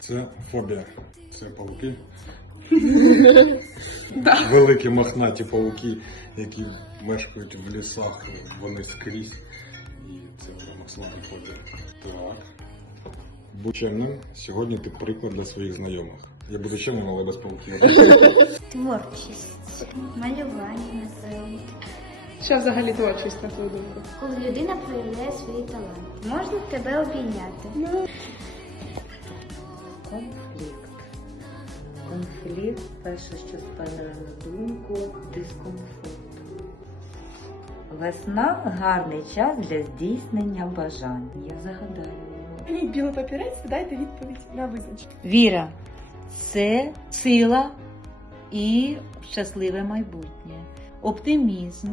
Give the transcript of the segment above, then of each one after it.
Це фобія. Це павуки. Великі мохнаті павуки, які мешкають в лісах, вони скрізь. І це вже максимальна фобія. Так. Будь чемним. Сьогодні ти приклад для своїх знайомих. Я буду чемним, але без павуків. Творчість, малювання, напевно. Що взагалі творчість, на твою думку? Коли людина проявляє свій талант, можна тебе обійняти. Конфлікт. Конфлікт, перше, що спадає на думку, дискомфорт. Весна гарний час для здійснення бажань. Я загадаю. Білий папірець, дайте відповідь на визначення. Віра це сила і щасливе майбутнє. Оптимізм,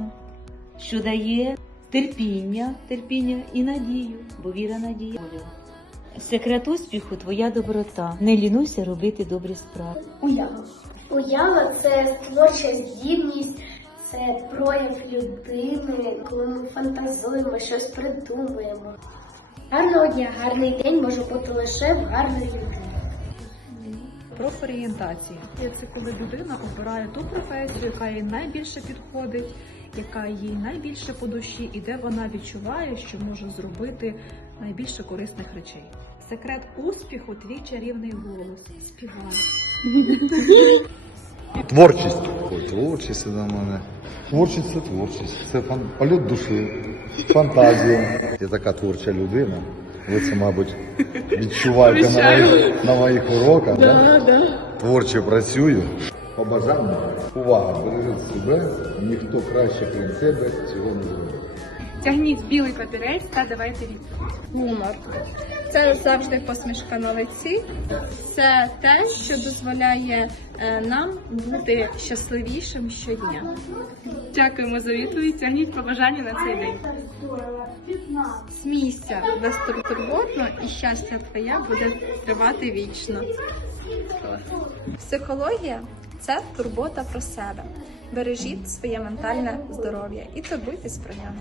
що дає терпіння, терпіння і надію, бо віра надія. Секрет успіху твоя доброта. Не лінуйся робити добрі справи. Уява. Уява це творча здібність, це прояв людини, коли ми фантазуємо, щось придумуємо. Гарного дня, гарний день може бути лише в гарної людини. Профорієнтація це коли людина обирає ту професію, яка їй найбільше підходить, яка їй найбільше по душі, і де вона відчуває, що може зробити найбільше корисних речей. Секрет успіху твій чарівний голос. Співай. Творчість. Творчість до мене. Творчість це творчість. Це фан... польот душі, фантазія. Я така творча людина. Ви це, мабуть, відчуваєте на моїх, на моїх уроках. Да, Творчо працюю. Побажання. Увага, бережіть себе, ніхто краще, крім себе, цього не зробить. Тягніть білий папірець та давайте відповідь. Гумор. Це завжди посмішка на лиці. Це те, що дозволяє е, нам бути щасливішим щодня. Дякуємо за відповідь. Тягніть побажання на цей день. Смійся безтурботно і щастя твоє буде тривати вічно. Психологія це турбота про себе. Бережіть своє ментальне здоров'я і турбуйтесь про нього.